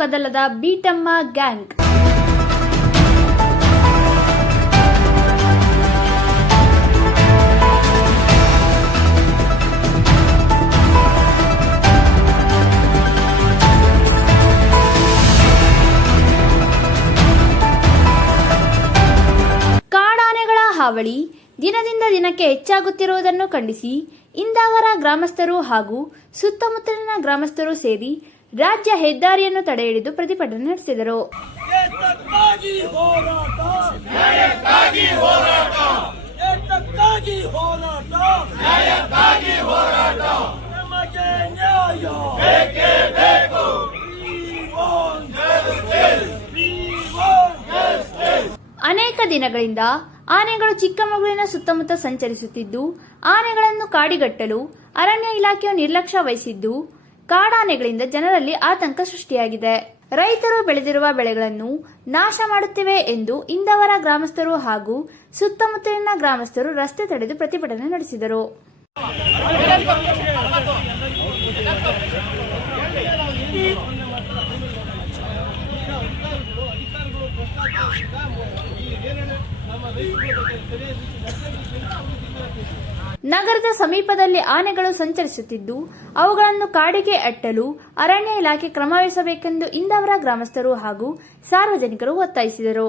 ಕದಲದ ಬೀಟಮ್ಮ gang. ಹಾವಳಿ ದಿನದಿಂದ ದಿನಕ್ಕೆ ಹೆಚ್ಚಾಗುತ್ತಿರುವುದನ್ನು ಖಂಡಿಸಿ ಇಂದಾವರ ಗ್ರಾಮಸ್ಥರು ಹಾಗೂ ಸುತ್ತಮುತ್ತಲಿನ ಗ್ರಾಮಸ್ಥರು ಸೇರಿ ರಾಜ್ಯ ಹೆದ್ದಾರಿಯನ್ನು ತಡೆಹಿಡಿದು ಪ್ರತಿಭಟನೆ ನಡೆಸಿದರು. ಏತಕ್ಕಾಗಿ ಹೋರಾಟ? ನ್ಯಾಯಕ್ಕಾಗಿ ಹೋರಾಟ? ಏತಕ್ಕಾಗಿ ಹೋರಾಟ? ನ್ಯಾಯಕ್ಕಾಗಿ ಹೋರಾಟ? ನಮಗೆ ನ್ಯಾಯ? ಬೇಕೇ ಬೇಕು. ಅನೇಕ ದಿನಗಳಿಂದ ಆನೆಗಳು ಚಿಕ್ಕಮಗಳೂರಿನ ಸುತ್ತಮುತ್ತ ಸಂಚರಿಸುತ್ತಿದ್ದು ಆನೆಗಳನ್ನು ಕಾಡಿಗಟ್ಟಲು ಅರಣ್ಯ ಇಲಾಖೆಯು ನಿರ್ಲಕ್ಷ್ಯ ವಹಿಸಿದ್ದು ಕಾಡಾನೆಗಳಿಂದ ಜನರಲ್ಲಿ ಆತಂಕ ಸೃಷ್ಟಿಯಾಗಿದೆ. ರೈತರು ಬೆಳೆದಿರುವ ಬೆಳೆಗಳನ್ನು ನಾಶ ಮಾಡುತ್ತಿವೆ ಎಂದು ಇಂದವರ ಗ್ರಾಮಸ್ಥರು ಹಾಗೂ ಸುತ್ತಮುತ್ತಲಿನ ಗ್ರಾಮಸ್ಥರು ರಸ್ತೆ ತಡೆದು ಪ್ರತಿಭಟನೆ ನಡೆಸಿದರು. ನಗರದ ಸಮೀಪದಲ್ಲಿ ಆನೆಗಳು ಸಂಚರಿಸುತ್ತಿದ್ದು, ಅವುಗಳನ್ನು ಕಾಡಿಗೆ ಅಟ್ಟಲು ಅರಣ್ಯ ಇಲಾಖೆ ಕ್ರಮವಹಿಸಬೇಕೆಂದು ಇಂದವರ ಗ್ರಾಮಸ್ಥರು ಹಾಗೂ ಸಾರ್ವಜನಿಕರು ಒತ್ತಾಯಿಸಿದರು.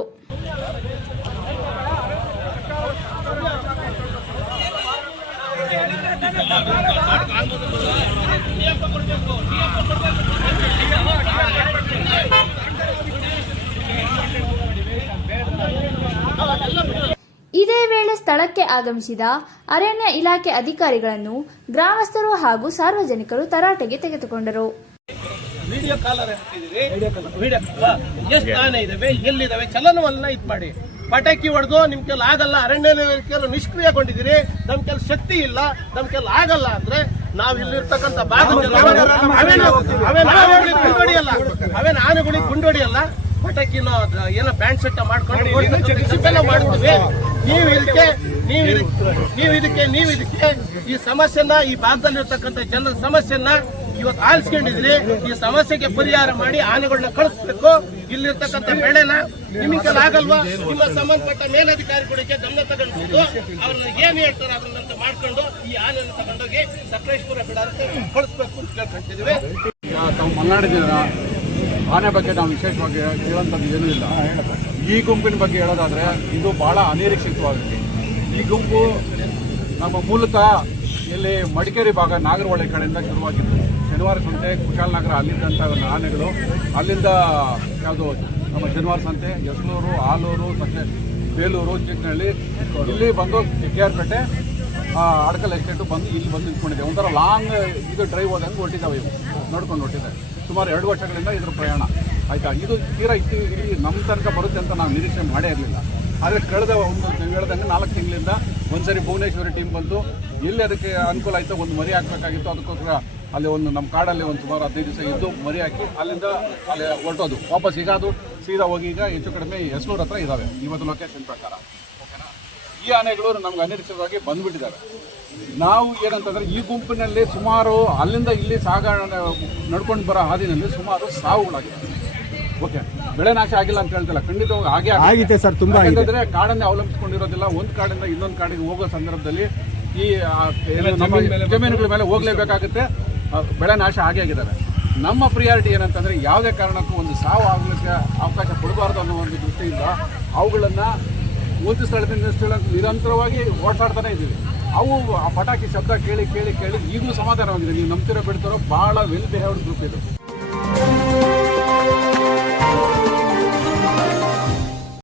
ವೇಳೆ ಸ್ಥಳಕ್ಕೆ ಆಗಮಿಸಿದ ಅರಣ್ಯ ಇಲಾಖೆ ಅಧಿಕಾರಿಗಳನ್ನು ಗ್ರಾಮಸ್ಥರು ಹಾಗೂ ಸಾರ್ವಜನಿಕರು ತರಾಟೆಗೆ ತೆಗೆದುಕೊಂಡರು. ವಿಡಿಯೋ ಕಾಲರ್ ಎಷ್ಟು ಆನೆ ಇದಾವೆ? ಚಲನವಲನ ಇದ್ ಮಾಡಿ. ಪಟಾಕಿ ಹೊಡೆದು ನಿಮ್ ಕೆಲ ಆಗಲ್ಲ ಅರಣ್ಯ ಇಲಾಖೆಯವರು ನಿಷ್ಕ್ರಿಯಗೊಂಡಿದ್ದೀರಿ. ನಮ್ ಕೆಲ ಶಕ್ತಿ ಇಲ್ಲ ನಮ್ ಕೆಲ ಆಗಲ್ಲ ಅಂದ್ರೆ ನಾವ್ ಇಲ್ಲಿರ್ತಕ್ಕಂಥ ಜನ- ಅವೇನು ಆನೆಗಳಿಗೆ ಗುಂಡೊಡಿಯಲ್ಲ? ಅವೇನು ಆನೆಗಳಿಗೆ ಗುಂಡೊಡಿಯಲ್ಲ? ಪಟಾಕಿನ ಏನೋ ಬ್ಯಾಂಡ್ ಸೆಟ್ ಮಾಡ್ಕೊಂಡು ಮಾಡ್ತೀವಿ. ನೀವು ಇದಕ್ಕೆ, ನೀವು ನೀವು ಇದಕ್ಕೆ ನೀವು ಇದಕ್ಕೆ, ಈ ಸಮಸ್ಯೆನ, ಈ ಭಾಗದಲ್ಲಿರ್ತಕ್ಕಂಥ ಜನರ ಸಮಸ್ಯೆನ ಇವತ್ತು ಆಲಿಸ್ಕೊಂಡಿದ್ರಿ. ಈ ಸಮಸ್ಯೆಗೆ ಪರಿಹಾರ ಮಾಡಿ ಆನೆಗಳನ್ನ ಕಳಿಸ್ಬೇಕು. ಇಲ್ಲಿರ್ತಕ್ಕಂಥ ಬೆಳೆನ ನಿಮಗೆ ಆಗಲ್ವಾ? ನಿಮ್ಮ ಸಂಬಂಧಪಟ್ಟ ಮೇಲಧಿಕಾರಿಗಳಿಗೆ ಗಮನ ತಗೊಂಡು ಅವ್ರನ್ನ ಏನ್ ಹೇಳ್ತಾರೆ ಅದನ್ನಂತ ಮಾಡ್ಕೊಂಡು ಈ ಆನೆಯನ್ನು ತಗೊಂಡೋಗಿ ಸಕಲೇಶ್ಪುರ ಬಿಡಾರಕ್ಕೆ ಕಳಿಸ್ಬೇಕು ಅಂತ ಕೇಳ್ಕೊಂತಿದ್ವಿ ತಾವು ಆನೆ ಬಗ್ಗೆ ನಾವು ವಿಶೇಷವಾಗಿ ಹೇಳುವಂಥದ್ದು ಏನೂ ಇಲ್ಲ. ಈ ಗುಂಪಿನ ಬಗ್ಗೆ ಹೇಳೋದಾದರೆ ಇದು ಬಹಳ ಅನಿರೀಕ್ಷಿತವಾಗಿದೆ. ಈ ಗುಂಪು ನಮ್ಮ ಮೂಲತಃ ಇಲ್ಲಿ ಮಡಿಕೇರಿ ಭಾಗ ನಾಗರಹೊಳೆ ಕಡೆಯಿಂದ ಶುರುವಾಗಿತ್ತು. ಶನಿವಾರ ಸಂತೆ ಕುಶಾಲನಗರ ಅಲ್ಲಿದ್ದಂಥ ಆನೆಗಳು, ಅಲ್ಲಿಂದ ಯಾವುದು ನಮ್ಮ ಶನಿವಾರ ಸಂತೆ ಯಸನೂರು, ಆಲೂರು, ಮತ್ತು ಬೇಲೂರು ಚಿಕ್ಕನಹಳ್ಳಿ ಇಲ್ಲಿ ಬಂದು ಕೆ ಪೇಟೆ ಅಡಕಲ್ ಎಸ್ಟೇಟು ಬಂದು ಇಲ್ಲಿ ಬಂದು ನಿಂತ್ಕೊಂಡಿದೆ. ಒಂಥರ ಲಾಂಗ್ ಇದು ಡ್ರೈವ್ ಹೋದಂಗೆ ಹೊಟ್ಟಿದ್ದಾವೆ ಇವು. ನೋಡ್ಕೊಂಡು ಹೊರಟಿದೆ ಸುಮಾರು ಎರಡು ವರ್ಷಗಳಿಂದ ಇದ್ರ ಪ್ರಯಾಣ. ಆಯಿತಾ? ಇದು ತೀರಾ ಇತ್ತು ಇಲ್ಲಿ ನಮ್ಮ ತನಕ ಬರುತ್ತೆ ಅಂತ ನಾವು ನಿರೀಕ್ಷೆ ಮಾಡೇ ಇರಲಿಲ್ಲ. ಆದರೆ ಕಳೆದ ಒಂದು ಹೇಳ್ದಂಗೆ ನಾಲ್ಕು ತಿಂಗಳಿಂದ ಒಂದ್ಸರಿ ಭುವನೇಶ್ವರಿ ಟೀಮ್ ಬಂತು. ಎಲ್ಲಿ ಅದಕ್ಕೆ ಅನುಕೂಲ ಆಯಿತು ಒಂದು ಮರಿ ಹಾಕಬೇಕಾಗಿತ್ತು. ಅದಕ್ಕೋಸ್ಕರ ಅಲ್ಲಿ ಒಂದು ನಮ್ಮ ಕಾಡಲ್ಲಿ ಒಂದು ಸುಮಾರು ಹದಿನೈದು ದಿವಸ ಇದ್ದು ಮರಿ ಹಾಕಿ ಅಲ್ಲಿಂದ ಅಲ್ಲಿ ಹೊರಟೋದು. ವಾಪಸ್ ಈಗ ಅದು ಸೀದಾ ಹೋಗಿ ಈಗ ಹೆಚ್ಚು ಕಡಿಮೆ ಹೆಸರು ಹತ್ರ ಇದ್ದಾವೆ ಇವತ್ತು ಲೊಕೇಶನ್ ಪ್ರಕಾರ. ಈ ಆನೆಗಳು ನಮ್ಗೆ ಅನಿರೀಕ್ಷಿತವಾಗಿ ಬಂದ್ಬಿಟ್ಟಿದ್ದಾವೆ ನಾವು ಏನಂತಂದ್ರೆ ಈ ಗುಂಪಿನಲ್ಲಿ ಸುಮಾರು ಅಲ್ಲಿಂದ ಇಲ್ಲಿ ಸಾಗಣೆ ನಡ್ಕೊಂಡು ಬರೋ ಹಾದಿನಲ್ಲಿ ಸುಮಾರು ಸಾವುಗಳಾಗಿವೆ. ಓಕೆ ಬೆಳೆ ನಾಶ ಆಗಿಲ್ಲ ಅಂತ ಹೇಳ್ತಿಲ್ಲ ಖಂಡಿತವಾಗಿ ಹಾಗೆ ಆಗಿದೆ ಸರ್, ತುಂಬಾ ಆಗಿದೆ. ಯಾಕಂತಂದ್ರೆ ಕಾಡನ್ನೇ ಅವಲಂಬಿಸಿಕೊಂಡಿರೋದಿಲ್ಲ ಒಂದು ಕಾಡಿಂದ ಇನ್ನೊಂದು ಕಾಡಿಗೆ ಹೋಗೋ ಸಂದರ್ಭದಲ್ಲಿ ಈ ಜಮೀನುಗಳ ಮೇಲೆ ಹೋಗ್ಲೇಬೇಕಾಗುತ್ತೆ ಬೆಳೆ ನಾಶ ಆಗೇ ಆಗಿದ್ದಾರೆ. ನಮ್ಮ ಪ್ರಿಯಾರಿಟಿ ಏನಂತಂದ್ರೆ ಯಾವುದೇ ಕಾರಣಕ್ಕೂ ಒಂದು ಸಾವು ಆಗಲಿಕ್ಕೆ ಅವಕಾಶ ಕೊಡಬಾರ್ದು ಅನ್ನೋ ಒಂದು ದೃಷ್ಟಿಯಿಂದ ಅವುಗಳನ್ನ ಒಂದು ಸ್ಥಳದಿಂದ ಸ್ಥಳಕ್ಕೆ ನಿರಂತರವಾಗಿ ಓಡಾಡ್ತಾನೆ ಇದ್ದೀವಿ. ಅವು ಆ ಪಟಾಕಿ ಶಬ್ದ ಕೇಳಿ ಕೇಳಿ ಕೇಳಿ ಈಗಲೂ ಸಮಾಧಾನವಾಗಿದೆ. ನೀವು ನಂಬ್ತಿರೋ ಬಿಡ್ತಾರೋ ಬಹಳ ವೆಲ್ ಬಿಹೇವ್ಡ್ ಗ್ರೂಪ್ ಇದು.